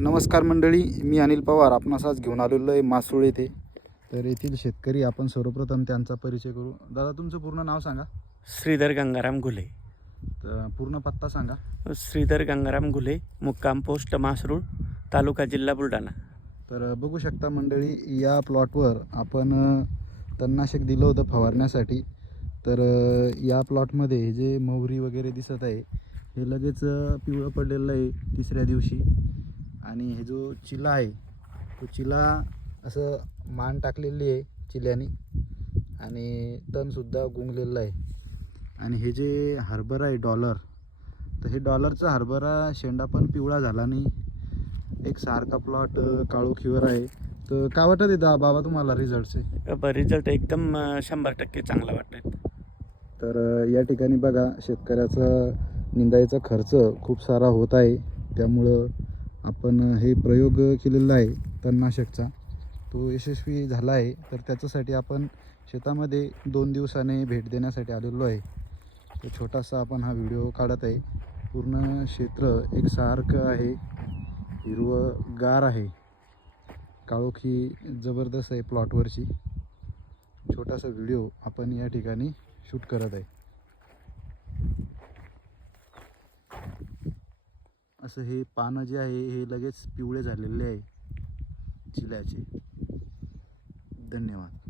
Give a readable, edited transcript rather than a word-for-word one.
नमस्कार मंडळी, मी अनिल पवार आपणास आज घेऊन आलेलो आहे मासुळ येथे. तर येथील शेतकरी आपण सर्वप्रथम त्यांचा परिचय करू. दादा, तुमचं पूर्ण नाव सांगा. श्रीधर गंगाराम घुले. तर पूर्ण पत्ता सांगा. श्रीधर गंगाराम घुले, मुक्काम पोस्ट मासरूळ, तालुका जिल्हा बुलढाणा. तर बघू शकता मंडळी, या प्लॉटवर आपण तणनाशक दिलं होतं फवारण्यासाठी. तर या प्लॉटमध्ये हे जे मोहरी वगैरे दिसत आहे हे लगेच पिवळं पडलेलं आहे तिसऱ्या दिवशी. आणि हे जो चिला आहे तो चिला असं मान टाकलेली आहे चिल्याने, आणि तणसुद्धा गुंगलेलं आहे. आणि हे जे हरभरा आहे डॉलर, तर हे डॉलरचा हरभरा शेंडा पण पिवळा झाला नाही, एक सारखा प्लॉट काळोखीवर आहे. तर काय वाटत येतं बाबा तुम्हाला रिझल्टचे? रिझल्ट एकदम 100% चांगला वाटतोय. तर या ठिकाणी बघा, शेतकऱ्याचा निंदायचा खर्च खूप सारा होत आहे. त्यामुळं आपण हे प्रयोग केलेला आहे तणनाशकचा, तो यशस्वी झाला आहे. तर त्याच्यासाठी आपण शेतामध्ये 2 दिवसाने भेट देण्यासाठी आलेलो आहे. तर छोटासा आपण हा व्हिडिओ काढत आहे. पूर्ण क्षेत्र एकसारखं आहे, हिरवंगार आहे, काळोखी जबरदस्त आहे प्लॉटवरची. छोटासा व्हिडिओ आपण या ठिकाणी शूट करत आहे. असं हे पानं जे आहे हे लगेच पिवळे झालेले आहे चिल्याचे. धन्यवाद.